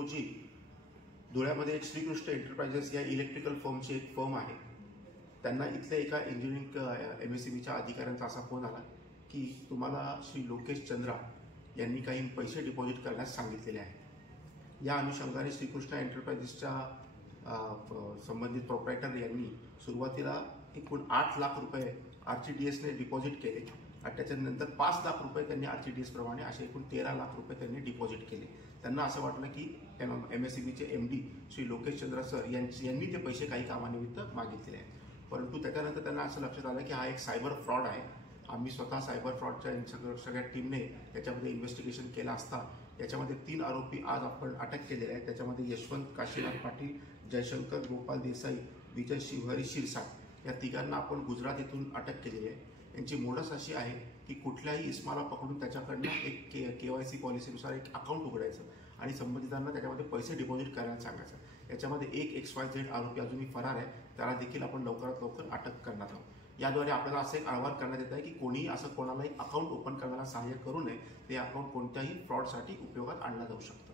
रोजी धुळ्यामध्ये एक श्रीकृष्ण एंटरप्राइजेस या इलेक्ट्रिकल फर्मची एक फर्म आहे, त्यांना इथल्या एका इंजिनिअरिंग MSEBच्या अधिकाऱ्यांचा असा फोन आला की तुम्हाला श्री लोकेश चंद्रा यांनी काही पैसे डिपॉझिट करण्यास सांगितलेले आहे। या अनुषंगाने श्रीकृष्ण एंटरप्राइजेसच्या संबंधित प्रोप्रायटर यांनी सुरुवातीला एकूण 8 लाख रुपये RTGSने डिपॉझिट केले आणि त्याच्यानंतर 5 लाख रुपये त्यांनी RTGS प्रमाणे असे एकूण 13 लाख रुपये त्यांनी डिपॉझिट केले। त्यांना असं वाटलं की MSEBचे MD श्री लोकेश चंद्रा सर यांनी ते पैसे काही कामानिमित्त मागितलेले आहेत, परंतु त्याच्यानंतर त्यांना असं लक्षात आलं की हा एक सायबर फ्रॉड आहे। आम्ही स्वतः सायबर फ्रॉडच्या सगळ्या टीमने त्याच्यामध्ये इन्व्हेस्टिगेशन केलं असता याच्यामध्ये 3 आरोपी आज आपण अटक केलेले आहेत। त्याच्यामध्ये यशवंत काशीनाथ पाटील, जयशंकर गोपाल देसाई, विजय शिवहरी शिरसाट या तिघांना आपण गुजरात येथून अटक केलेली आहे। यांची मोडस अशी आहे की कुठल्याही इस्माला पकडून त्याच्याकडनं एक KYC पॉलिसीनुसार एक अकाउंट उघडायचं आणि संबंधितांना त्याच्यामध्ये पैसे डिपॉझिट करायला सांगायचं। याच्यामध्ये एक XYZ आरोपी अजूनही फरार आहे, त्याला देखील आपण लवकरात लवकर अटक करणार आहोत। याद्वारे आपल्याला असं एक आवाहन करण्यात येत आहे की कोणीही असं कोणालाही अकाउंट ओपन करण्याला सहाय्य करू नये, ते अकाउंट कोणत्याही फ्रॉडसाठी उपयोगात आणलं जाऊ शकतं।